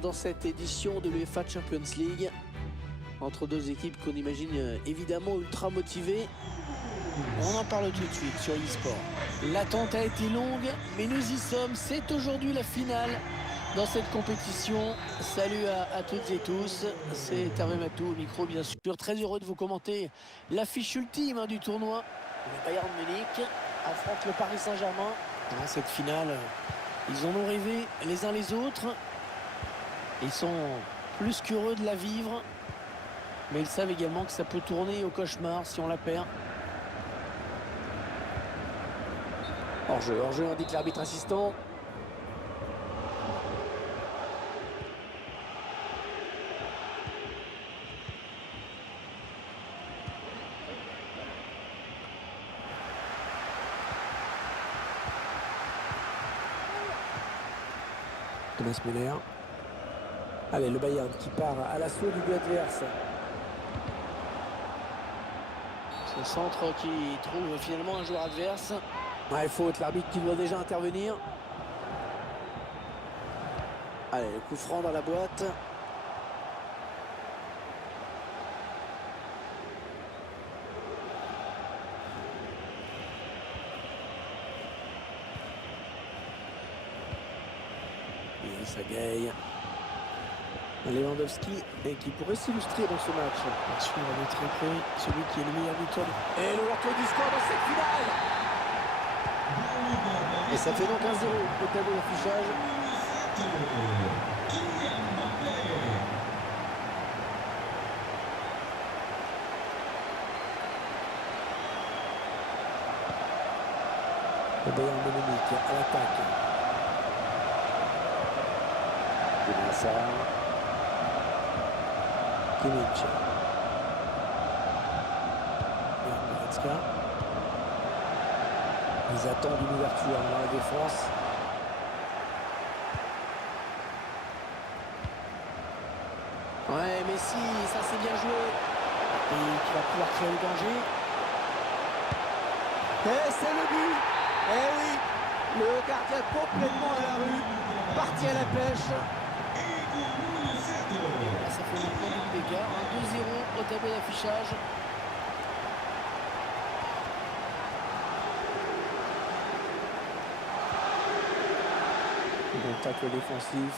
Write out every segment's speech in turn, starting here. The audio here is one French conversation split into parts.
dans cette édition de l'UEFA Champions League entre deux équipes qu'on imagine évidemment ultra motivées. On en parle tout de suite sur eSport. L'attente a été longue, mais nous y sommes. C'est aujourd'hui la finale dans cette compétition. Salut à toutes et tous. C'est Hervé Matou au micro, bien sûr. Très heureux de vous commenter l'affiche ultime du tournoi. Le Bayern Munich affronte le Paris Saint-Germain. Dans cette finale, ils en ont rêvé les uns les autres. Ils sont plus qu'heureux de la vivre. Mais ils savent également que ça peut tourner au cauchemar si on la perd. Hors-jeu, indique l'arbitre assistant. Thomas Müller. Allez, le Bayern qui part à l'assaut du but adverse. Ce centre qui trouve finalement un joueur adverse. Ouais, faute, l'arbitre qui doit déjà intervenir. Allez, le coup franc dans la boîte. Et ça gagne. Lewandowski et qui pourrait s'illustrer dans ce match. À suivre de très près celui qui est le meilleur buteur. Et l'ouverture du score dans cette finale. Et ça fait donc 1-0 au tableau d'affichage. Le Bayern de Munich à l'attaque. Benassar. Kimmich. Goretzka. Ils attendent une ouverture dans la défense. Ouais, Messi, ça c'est bien joué. Et qui va pouvoir créer le danger. Et c'est le but. Eh oui, le gardien complètement à la rue, parti à la pêche. Ça fait maintenant du dégât. 2-0 au tableau d'affichage. Bon tacle défensif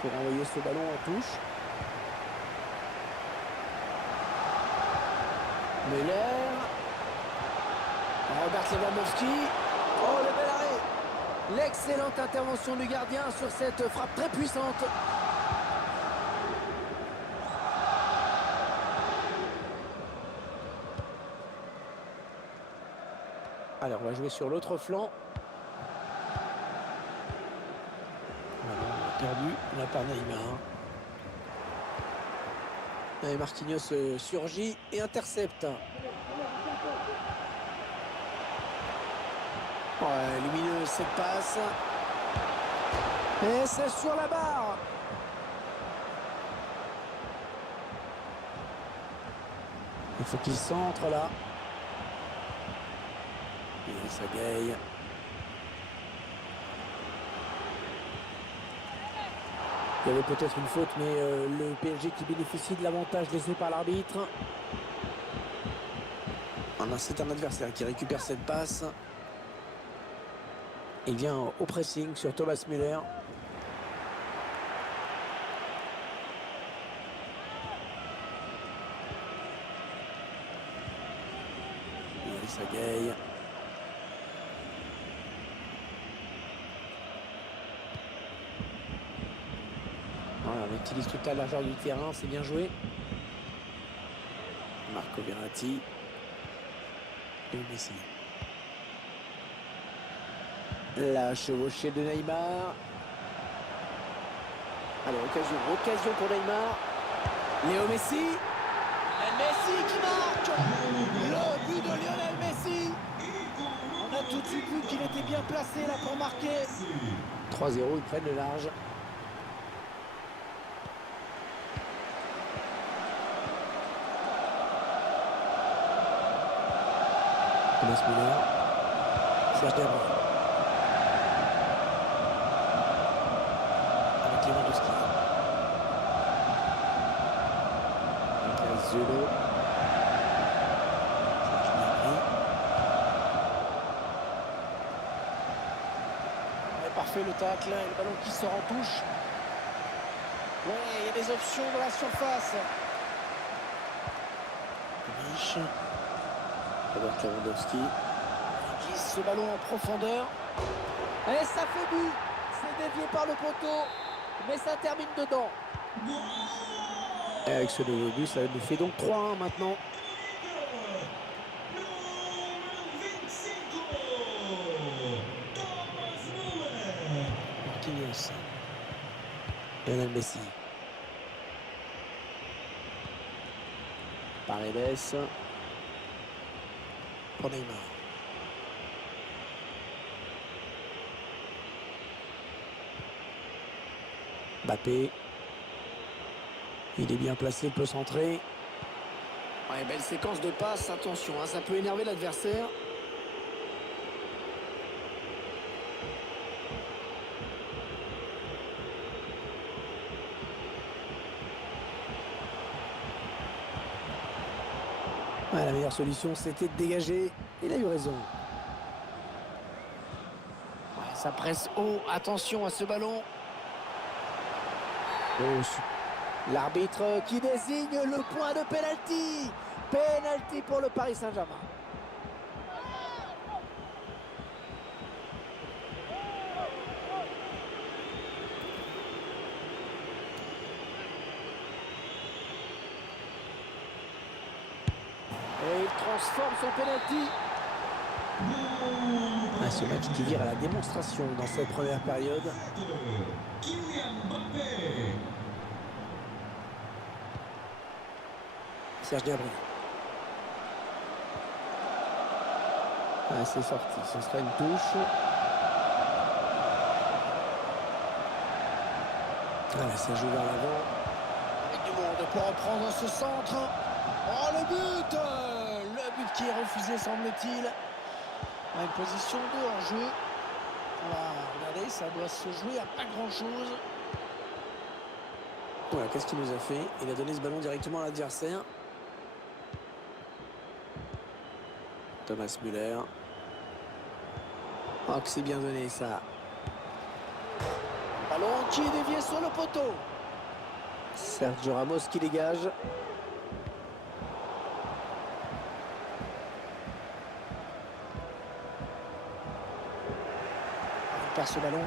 pour envoyer ce ballon en touche. Müller. Robert Lewandowski. Oh, le bel arrêt. L'excellente intervention du gardien sur cette frappe très puissante. Alors, on va jouer sur l'autre flanc. Perdu la part Neymar. Et Marquinhos surgit et intercepte. Ouais, lumineuse cette passe. Et c'est sur la barre. Il faut qu'il centre là. Et ça gagne. Il y avait peut-être une faute, mais le PSG qui bénéficie de l'avantage laissé par l'arbitre. C'est un adversaire qui récupère cette passe. Il vient au pressing sur Thomas Müller. Et ça gagne. On utilise toute la largeur du terrain, c'est bien joué. Marco Verratti et Messi. La chevauchée de Neymar. Allez, occasion pour Neymar. Léo Messi. Lionel Messi qui marque. Le but de Lionel Messi. On a tout de suite vu qu'il était bien placé là pour marquer. 3-0, ils prennent le large. Thomas Müller. Serge Gnabry. Avec Lewandowski. Zulo. Parfait le tacle, et le ballon qui sort en touche. Ouais, il y a des options dans la surface. Mich. Robert Lewandowski. Il glisse ce ballon en profondeur. Et ça fait but. C'est dévié par le poteau, mais ça termine dedans. Et avec ce nouveau but, ça nous fait donc 3-1 maintenant. Marquinhos. Lionel Messi. Paredes. Pour Neymar. Mbappé. Il est bien placé, il peut centrer. Ouais, belle séquence de passes, attention, hein, ça peut énerver l'adversaire. Ouais, la meilleure solution, c'était de dégager. Il a eu raison. Ouais, ça presse haut, attention à ce ballon. Oh, l'arbitre qui désigne le point de pénalty. Pénalty pour le Paris Saint-Germain. Et il transforme son pénalty. Ah, ce match qui vire à la démonstration dans cette première période. Serge Gnabry. Ah, c'est sorti, ce sera une touche. Ah, ça joue vers l'avant. Avec du monde pour reprendre ce centre. Oh, le but! Le but qui est refusé, semble-t-il. Une position de hors-jeu. Regardez, ça doit se jouer à pas grand-chose. Voilà, qu'est-ce qu'il nous a fait? Il a donné ce ballon directement à l'adversaire. Thomas Müller. Oh, que c'est bien donné, ça. Ballon qui est dévié sur le poteau. Sergio Ramos qui dégage. Il perd ce ballon.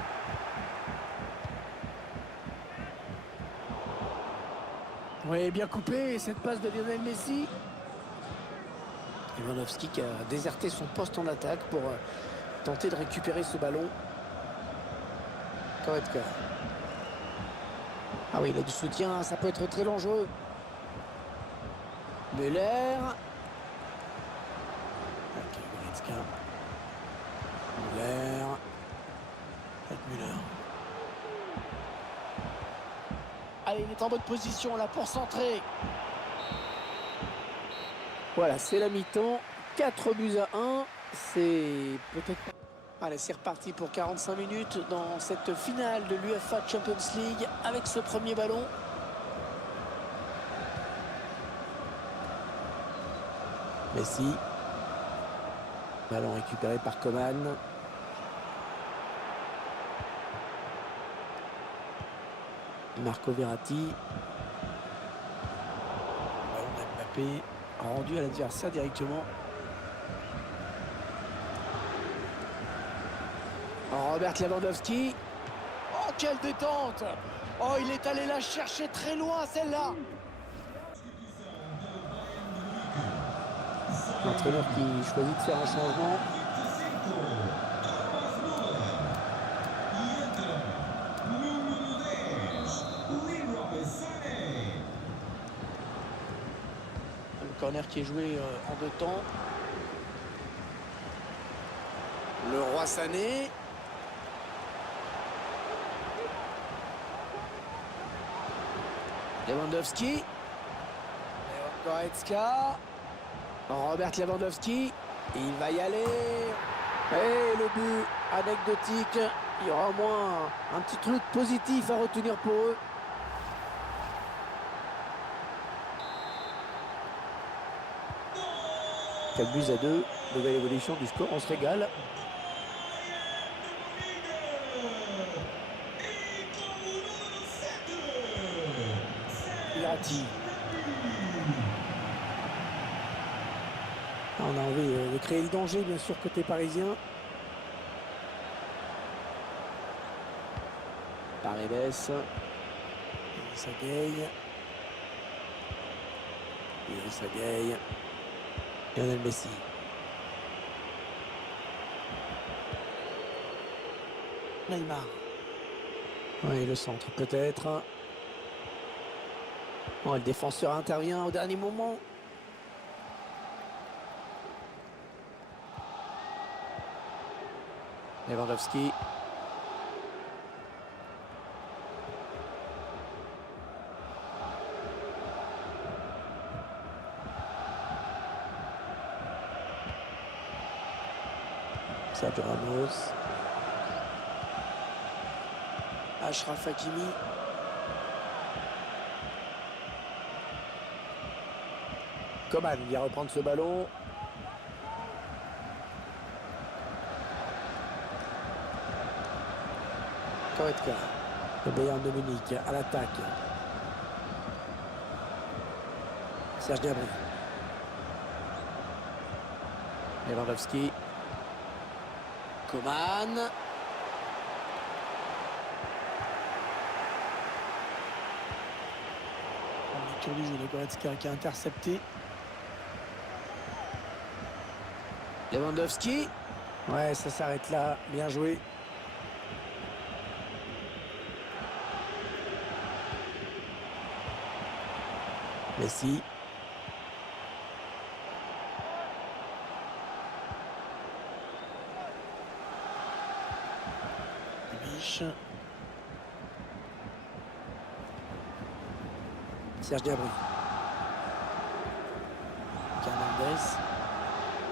Oui, bien coupé, cette passe de Lionel Messi. Lewandowski qui a déserté son poste en attaque pour tenter de récupérer ce ballon. Goretzka. Ah oui, il a du soutien, ça peut être très dangereux. Müller. Ok, Goretzka. Müller. Avec Müller. Allez, il est en bonne position là pour centrer. Voilà, c'est la mi-temps. 4-1. C'est peut-être... Allez, c'est reparti pour 45 minutes dans cette finale de l'UEFA Champions League avec ce premier ballon. Messi. Ballon récupéré par Coman. Marco Verratti. Ballon d'Mbappé. Rendu à l'adversaire directement. Robert Lewandowski. Oh, quelle détente! Oh, il est allé la chercher très loin, celle-là. L'entraîneur qui choisit de faire un changement. Le corner qui est joué en deux temps. Le Roi Sané. Lewandowski. Goretzka. Robert Lewandowski. Il va y aller. Et le but anecdotique. Il y aura au moins un petit truc positif à retenir pour eux. 4 buts à 2. Nouvelle évolution du score, on se régale. Verratti. On a envie de créer le danger, bien sûr, côté parisien. Paredes. Sagaye. Sagaye. Lionel Messi. Neymar. Oui, le centre peut-être. Oh, le défenseur intervient au dernier moment. Lewandowski. Sergio Ramos. Achraf Hakimi. Coman vient reprendre ce ballon. Goretzka. Le Bayern de Munich à l'attaque. Serge Gnabry. Lewandowski. Coman. On a du jeu de Goretzka qui a intercepté. Lewandowski. Ouais, ça s'arrête là. Bien joué. Messi. Serge Gnabry. Fernandes.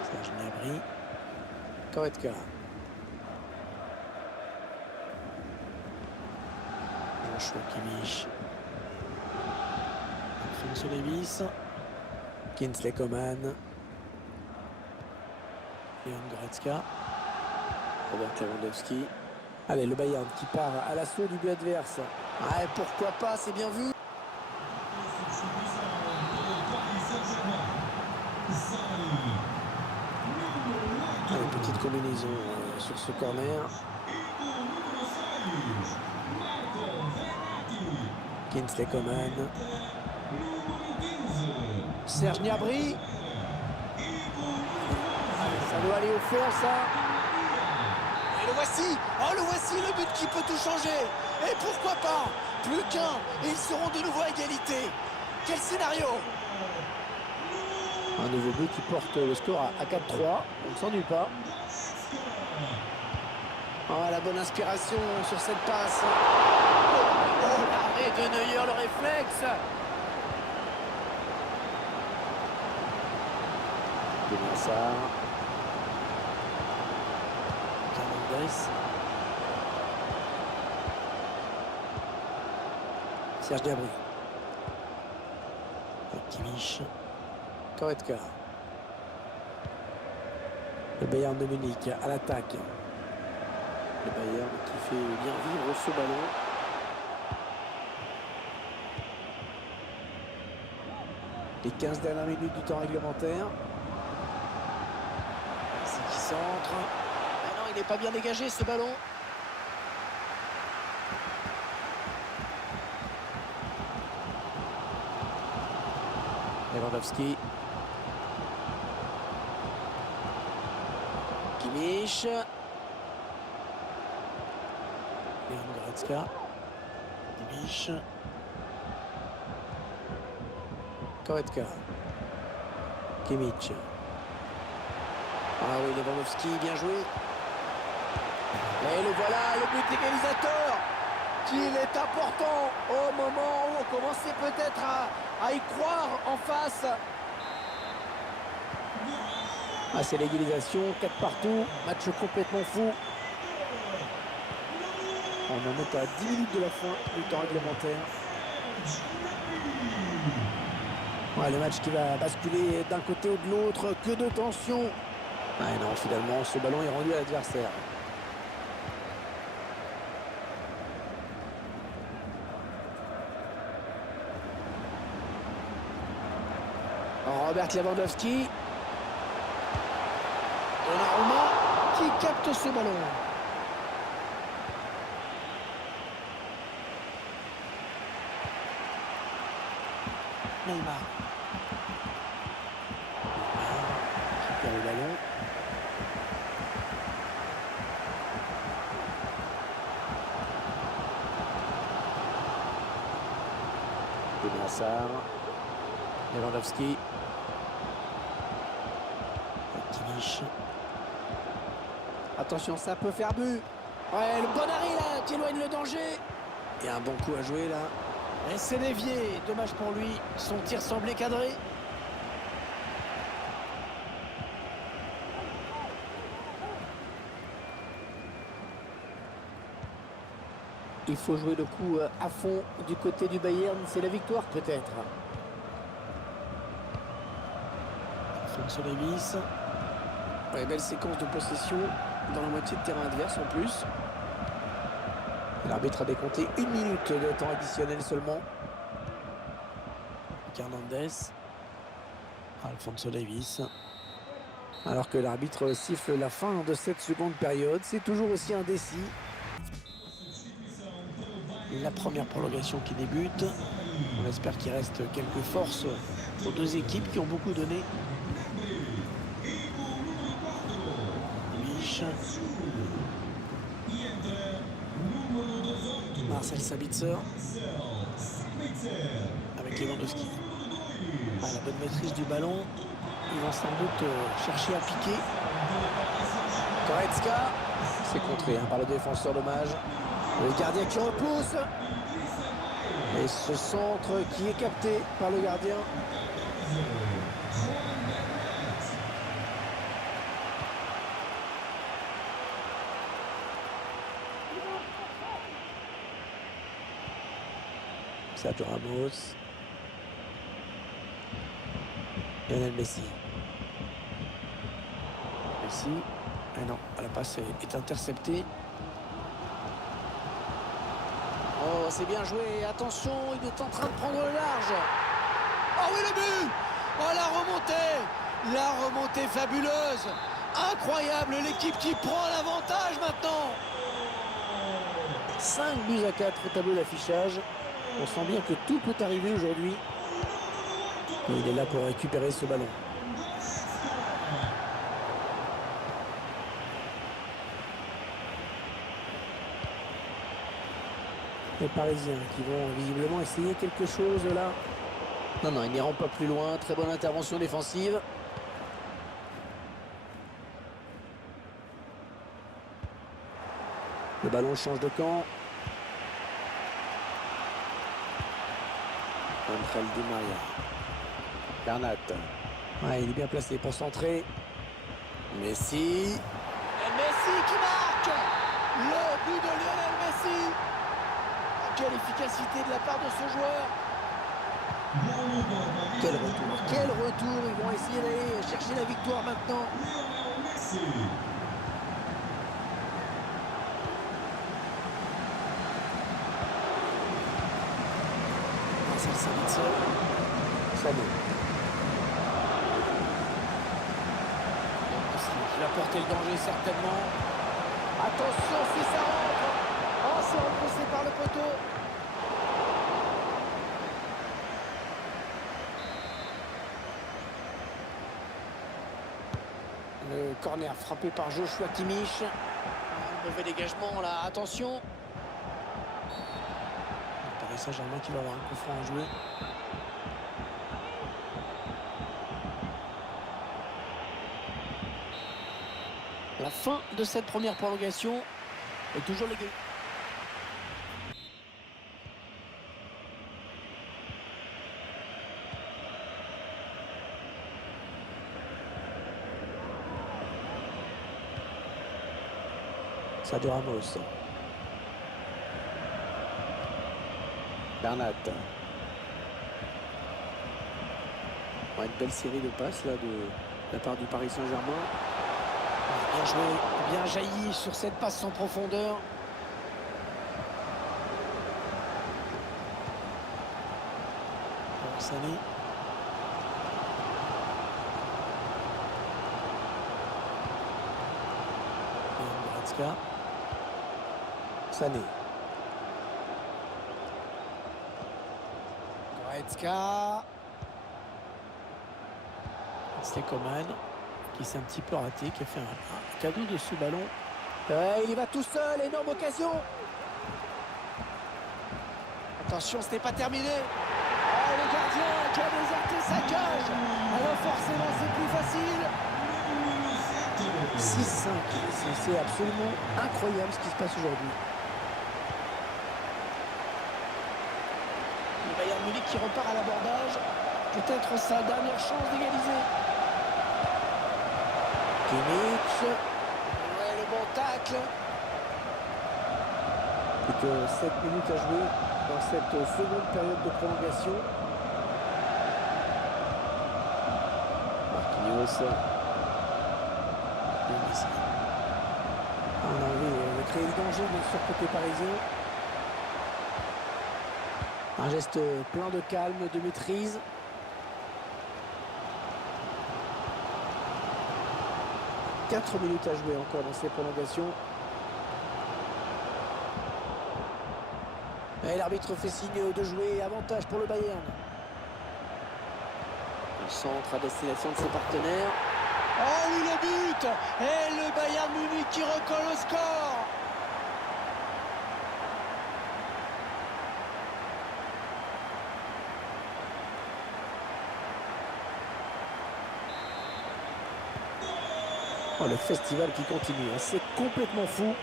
Serge Gnabry. Goretzka. Joshua Kimmich. Alphonso Davies. Kingsley Coman. Leon Goretzka. Robert Lewandowski. Allez, le Bayern qui part à l'assaut du but adverse. Ouais, pourquoi pas, c'est bien vu. Allez, petite combinaison sur ce corner. Kingsley Coman. Serge Gnabry. Ça doit aller au fond, ça. Et le voici. Oh, le voici, le but qui peut tout changer. Et pourquoi pas. Plus qu'un. Et ils seront de nouveau à égalité. Quel scénario. Un nouveau but qui porte le score à 4-3. On ne s'ennuie pas. Oh, la bonne inspiration sur cette passe. Oh, l'arrêt de Neuer, le réflexe. Benassar. Fernandes. Serge Gnabry. Kimmich. Goretzka. Le Bayern de Munich à l'attaque. Le Bayern qui fait bien vivre ce ballon. Les 15 dernières minutes du temps réglementaire. C'est qui centre. Ah non, il n'est pas bien dégagé ce ballon. Lewandowski. Kimmich. Leon Goretzka. Kimmich. Goretzka. Kimmich. Ah oui, Lewandowski, bien joué. Et le voilà, le but égalisateur. Qu'il est important au moment où on commençait peut-être à y croire en face. Ah, c'est l'égalisation, 4 partout, match complètement fou. On en est à 10 minutes de la fin du temps réglementaire. Ouais, le match qui va basculer d'un côté ou de l'autre, que de tension. Ouais, non, finalement, ce ballon est rendu à l'adversaire. Robert Lewandowski. Donnarumma qui capte ce ballon. Neymar. Qui perd le ballon. Benassar. Lewandowski. Kimmich. Attention, ça peut faire but. Ouais, le bon arrêt là, qui éloigne le danger. Et un bon coup à jouer là. Et c'est dévié. Dommage pour lui. Son tir semblait cadré. Il faut jouer le coup à fond du côté du Bayern. C'est la victoire peut-être. Alphonso Davies. Ouais, belle séquence de possession dans la moitié de terrain adverse en plus. L'arbitre a décompté 1 minute de temps additionnel seulement. Hernandez. Alphonso Davies. Alors que l'arbitre siffle la fin de cette seconde période, c'est toujours aussi indécis. La première prolongation qui débute. On espère qu'il reste quelques forces aux deux équipes qui ont beaucoup donné. Marcel Sabitzer avec Lewandowski. Ah, la bonne maîtrise du ballon. Ils vont sans doute chercher à piquer. Goretzka. C'est contré par le défenseur, dommage. Le gardien qui repousse. Et ce centre qui est capté par le gardien. Sergio Ramos. Lionel Messi. Messi. Ah non, la passe est interceptée. Oh, c'est bien joué. Attention, il est en train de prendre le large. Oh oui, le but! Oh, la remontée fabuleuse. Incroyable, l'équipe qui prend l'avantage maintenant. 5-4 au tableau d'affichage. On sent bien que tout peut arriver aujourd'hui. Il est là pour récupérer ce ballon. Les Parisiens qui vont visiblement essayer quelque chose là. Non, ils n'iront pas plus loin. Très bonne intervention défensive. Le ballon change de camp. Angel Di Maria. Bernat. Ouais, il est bien placé pour centrer. Messi. Et Messi qui marque le but de Lionel Messi. Quelle efficacité de la part de ce joueur. Quel retour. Ils vont essayer d'aller chercher la victoire maintenant. Marcel Sabitzer. Sané. Il va porter le danger certainement. Attention si ça rentre. Oh, c'est repoussé par le poteau. Le corner frappé par Joshua Kimmich. Un mauvais dégagement là, attention. Le Paris Saint-Germain qui va avoir un coup franc à jouer. La fin de cette première prolongation est toujours l'égalité. Sergio Ramos. Bernat. Ouais, une belle série de passes là de la part du Paris Saint-Germain. Bien joué, bien jailli sur cette passe sans profondeur. Sané. Goretzka. Sané. Goretzka. C'est Coman qui s'est un petit peu raté, qui a fait un cadeau de ce ballon. Ouais, il y va tout seul, énorme occasion. Attention, ce n'est pas terminé. Oh, le gardien qui a déserté sa cage. Alors forcément, c'est plus facile. 6-5, c'est absolument incroyable ce qui se passe aujourd'hui. Le Bayern Munich qui repart à l'abordage. Peut-être sa dernière chance d'égaliser. Kimmich. Ouais, le bon tacle. Plus que 7 minutes à jouer dans cette seconde période de prolongation. Marquinhos. On a envie de créer le danger bien sûr côté parisien. Un geste plein de calme, de maîtrise. « 4 minutes à jouer encore dans ces prolongations. » Et l'arbitre fait signe de jouer, avantage pour le Bayern. Le centre à destination de ses partenaires. Oh oui, le but. Et le Bayern Munich qui recolle au score. Oh, le festival qui continue, hein. C'est complètement fou.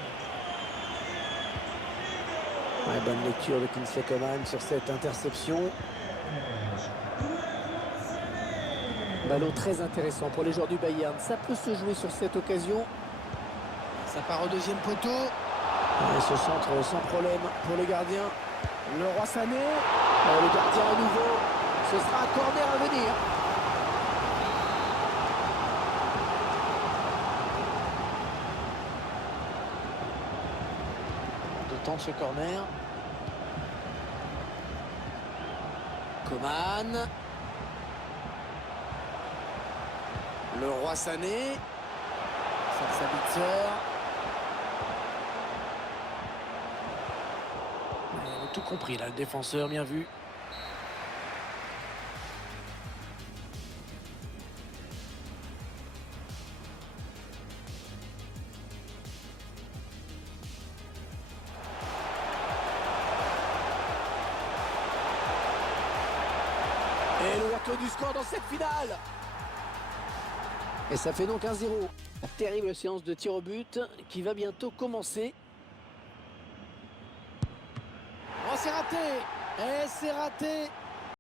Ouais, bonne lecture de Kingsley Coman sur cette interception. Ballon très intéressant pour les joueurs du Bayern. Ça peut se jouer sur cette occasion. Ça part au deuxième poteau. Ouais, ce centre sans problème pour les gardiens. Le Roi Sané. Le gardien à nouveau. Ce sera un corner à venir. De temps ce corner. Coman. Le Roi Sané. Sabitzer. Il a tout compris là, le défenseur, bien vu. Et l'ouverture du score dans cette finale. Et ça fait donc 1-0. Terrible séance de tir au but qui va bientôt commencer. Oh, c'est raté. Et c'est raté.